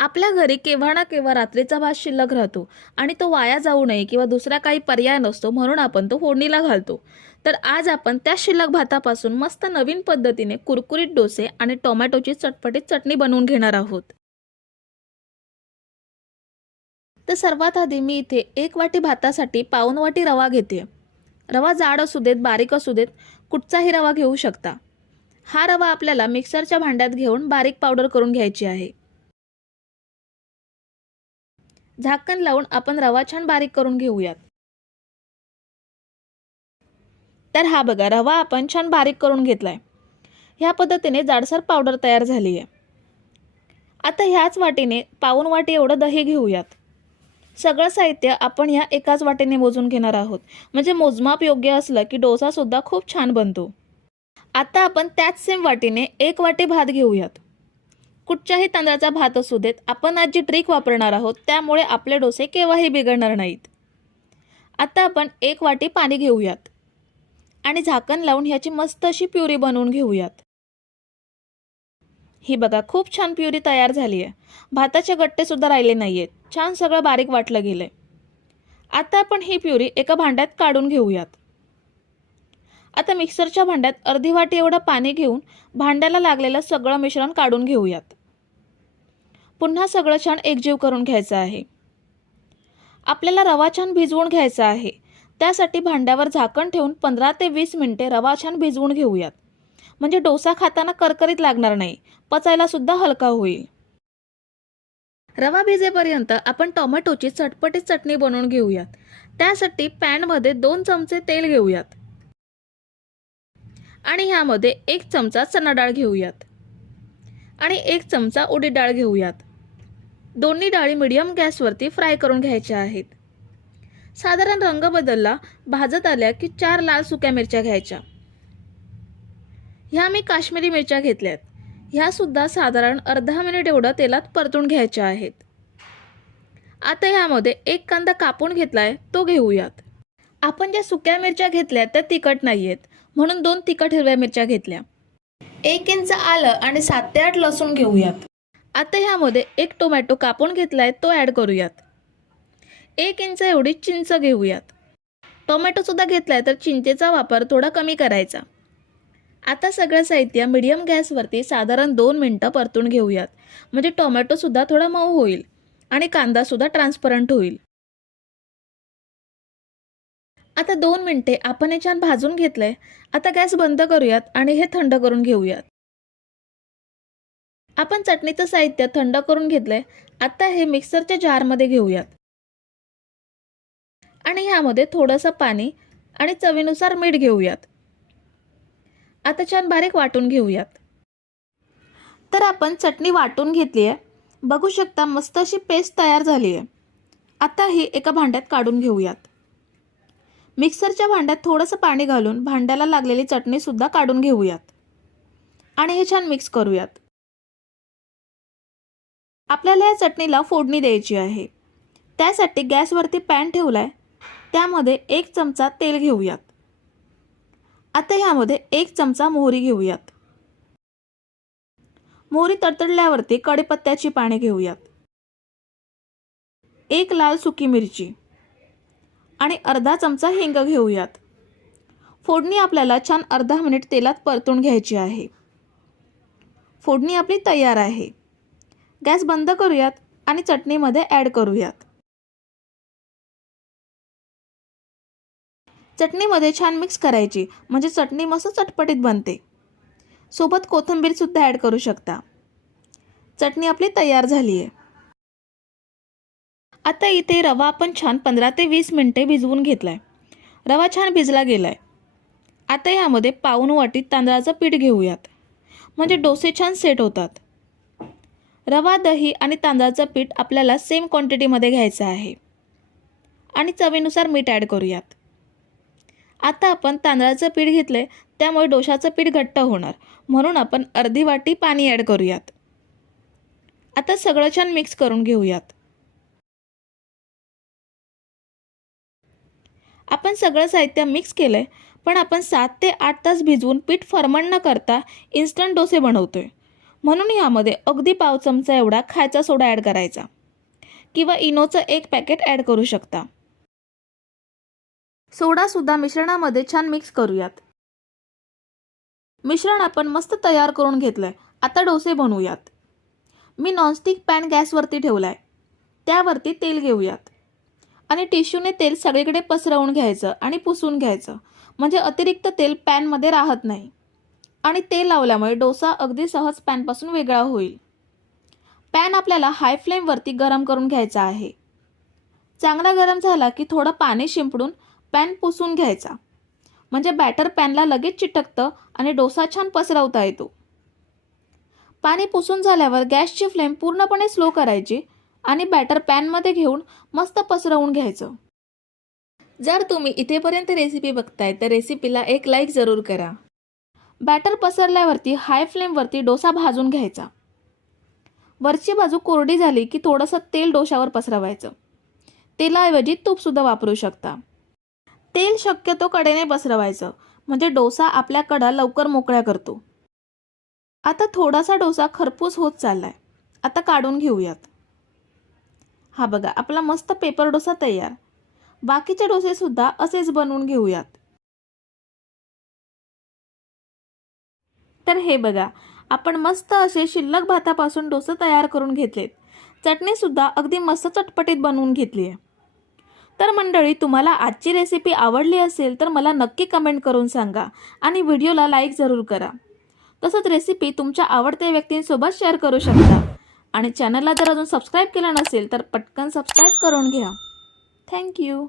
आपल्या घरी केव्हा ना केव्हा रात्रीचा भात शिल्लक राहतो आणि तो वाया जाऊ नये किंवा दुसरा काही पर्याय नसतो म्हणून आपण तो फोडणीला घालतो. तर आज आपण त्या शिल्लक भातापासून मस्त नवीन पद्धतीने कुरकुरीत डोसे आणि टोमॅटोची चटपटीत चटणी बनवून घेणार आहोत. तर सर्वात आधी मी इथे एक वाटी भातासाठी पाऊन वाटी रवा घेते. रवा जाड असू देत बारीक असू देत कुठचाही रवा घेऊ शकता. हा रवा आपल्याला मिक्सरच्या भांड्यात घेऊन बारीक पावडर करून घ्यायची आहे. झाकण लावून आपण रवा छान बारीक करून घेऊयात. तर हा बघा रवा आपण छान बारीक करून घेतलाय. ह्या पद्धतीने जाडसर पावडर तयार झाली आहे. आता ह्याच वाटीने पाऊन वाटी एवढं दही घेऊयात. सगळं साहित्य आपण ह्या एकाच वाटीने मोजून घेणार आहोत. म्हणजे मोजमाप योग्य असलं की डोसासुद्धा खूप छान बनतो. आता आपण त्याच सेम वाटीने एक वाटी भात घेऊयात. कुठच्याही तांदळाचा भात असू देत आपण आज जी ट्रिक वापरणार आहोत त्यामुळे आपले डोसे केव्हाही बिघडणार नाहीत. आता आपण एक वाटी पाणी घेऊयात आणि झाकण लावून ह्याची मस्त अशी प्युरी बनवून घेऊयात. ही बघा खूप छान प्युरी तयार झाली आहे भाताचे गट्टे सुद्धा राहिले नाही आहेत छान सगळं बारीक वाटलं गेलंय. आता आपण ही प्युरी एका भांड्यात काढून घेऊयात. आता मिक्सरच्या भांड्यात अर्धी वाटी एवढं पाणी घेऊन भांड्याला लागलेलं सगळं मिश्रण काढून घेऊयात. पुन्हा सगळं छान एकजीव करून घ्यायचं आहे. आपल्याला रवा छान भिजवून घ्यायचा आहे. त्यासाठी भांड्यावर झाकण ठेवून पंधरा ते वीस मिनिटे रवा छान भिजवून घेऊयात. म्हणजे डोसा खाताना करकरीत लागणार नाही. पचायला सुद्धा हलका होईल. रवा भिजेपर्यंत आपण टोमॅटोची चटपटीत चटणी बनवून घेऊयात. त्यासाठी पॅनमध्ये दोन चमचे तेल घेऊयात. आणि ह्यामध्ये एक चमचा चणा डाळ घेऊयात. आणि एक चमचा उडीद डाळ घेऊयात. दोन्ही डाळी मिडियम गॅसवरती फ्राय करून घ्यायच्या आहेत. साधारण रंग बदलला भाजत आल्या की चार लाल सुक्या मिरच्या घ्यायच्या. ह्या मी काश्मीरी मिरच्या घेतल्यात. ह्या सुद्धा साधारण अर्धा मिनिट एवढं तेलात परतून घ्यायच्या आहेत. आता ह्यामध्ये एक कांदा कापून घेतलाय तो घेऊयात. आपण ज्या सुक्या मिरच्या घेतल्या त्या तिखट नाही आहेत म्हणून दोन तिखट हिरव्या मिरच्या घेतल्या. एक इंच आलं आणि सात ते आठ लसूण घेऊयात. आता ह्यामध्ये एक टोमॅटो कापून घेतला आहे तो ॲड करूयात. एक इंच एवढी चिंच घेऊयात. टोमॅटोसुद्धा घेतलाय तर चिंचेचा वापर थोडा कमी करायचा. आता सगळं साहित्य मिडियम गॅसवरती साधारण दोन मिनटं परतून घेऊयात. म्हणजे टोमॅटोसुद्धा थोडा मऊ होईल आणि कांदासुद्धा ट्रान्सपरंट होईल. आता दोन मिनटे आपण हे छान भाजून घेतलंय. आता गॅस बंद करूयात आणि हे थंड करून घेऊयात. आपण चटणीचं साहित्य थंड करून घेतलंय आता हे मिक्सरच्या जारमध्ये घेऊयात. आणि ह्यामध्ये थोडंसं पाणी आणि चवीनुसार मीठ घेऊयात. आता छान बारीक वाटून घेऊयात. तर आपण चटणी वाटून घेतली आहे. बघू शकता मस्त अशी पेस्ट तयार झाली आहे. आता ही एका भांड्यात काढून घेऊयात. मिक्सरच्या भांड्यात थोडंसं पाणी घालून भांड्याला लागलेली चटणीसुद्धा काढून घेऊयात. आणि हे छान मिक्स करूयात. आपल्याला या चटणीला फोडणी द्यायची आहे. त्यासाठी गॅसवरती पॅन ठेवला आहे त्यामध्ये एक चमचा तेल घेऊयात. आता ह्यामध्ये एक चमचा मोहरी घेऊयात. मोहरी तडतडल्यावरती कढीपत्त्याची पाने घेऊयात. एक लाल सुकी मिरची आणि अर्धा चमचा हिंग घेऊयात. फोडणी आपल्याला छान अर्धा मिनिट तेलात परतून घ्यायची आहे. फोडणी आपली तयार आहे. गॅस बंद करूयात आणि चटणीमध्ये ॲड करूयात. चटणीमध्ये छान मिक्स करायची म्हणजे चटणी मस्त चटपटीत बनते. सोबत कोथिंबीरसुद्धा ॲड करू शकता. चटणी आपली तयार झाली आहे आता इथे रवा आपण छान पंधरा ते वीस मिनटे भिजवून घेतलाय. रवा छान भिजला गेलाय. आता यामध्ये पाऊन वाटीत तांदळाचं पीठ घेऊयात. म्हणजे डोसे छान सेट होतात. रवा दही आणि तांदळाचं पीठ आपल्याला सेम क्वांटिटीमध्ये घ्यायचं आहे. आणि चवीनुसार मीठ ॲड करूयात. आता आपण तांदळाचं पीठ घेतले त्यामुळे डोशाचं पीठ घट्ट होणार. म्हणून आपण अर्धी वाटी पाणी ॲड करूयात. आता सगळं छान मिक्स करून घेऊयात. आपण सगळं साहित्य मिक्स केलं आहे पण आपण सात ते आठ तास भिजवून पीठ फर्मंट न करता इन्स्टंट डोसे बनवतोय. म्हणून ह्यामध्ये अगदी पाव चमचा एवढा खायचा सोडा ॲड करायचा. किंवा इनोचं एक पॅकेट ॲड करू शकता. सोडासुद्धा मिश्रणामध्ये छान मिक्स करूयात. मिश्रण आपण मस्त तयार करून घेतलंय. आता डोसे बनवूयात. मी नॉनस्टिक पॅन गॅसवरती ठेवलाय. त्यावरती तेल घेऊयात. आणि टिश्यूने तेल सगळीकडे पसरवून घ्यायचं आणि पुसून घ्यायचं. म्हणजे अतिरिक्त तेल पॅनमध्ये राहत नाही. आणि तेल लावल्यामुळे डोसा अगदी सहज पॅनपासून वेगळा होईल. पॅन आपल्याला हाय फ्लेमवरती गरम करून घ्यायचा आहे. चांगला गरम झाला की थोडं पाणी शिंपडून पॅन पुसून घ्यायचा. म्हणजे बॅटर पॅनला लगेच चिटकतं आणि डोसा छान पसरवता येतो. पाणी पुसून झाल्यावर गॅसची फ्लेम पूर्णपणे स्लो करायची आणि बॅटर पॅनमध्ये घेऊन मस्त पसरवून घ्यायचं. जर तुम्ही इथेपर्यंत रेसिपी बघताय तर रेसिपीला एक लाईक जरूर करा. बॅटर पसरल्यावरती हाय फ्लेमवरती डोसा भाजून घ्यायचा. वरची बाजू कोरडी झाली की थोडंसं तेल डोशावर पसरवायचं. तेलाऐवजी तूपसुद्धा वापरू शकता. तेल शक्यतो कडेने पसरवायचं म्हणजे डोसा आपल्या कडा लवकर मोकळ्या करतो. आता थोडासा डोसा खरपूस होत चाललाय. आता काढून घेऊयात. हा बघा आपला मस्त पेपर डोसा तयार. बाकीचे डोसेसुद्धा असेच बनवून घेऊयात. तर हे बघा आपण मस्त असे शिल्लक भातापासून डोसे तयार करून घेतलेत. चटणीसुद्धा अगदी मस्त चटपटीत बनवून घेतली आहे. तर मंडळी तुम्हाला आजची रेसिपी आवडली असेल तर मला नक्की कमेंट करून सांगा आणि व्हिडिओला लाईक जरूर करा. तसंच रेसिपी तुमच्या आवडत्या व्यक्तींसोबत शेअर करू शकता. आणि चॅनलला जर अजून सबस्क्राईब केलं नसेल तर पटकन सबस्क्राईब करून घ्या. थँक्यू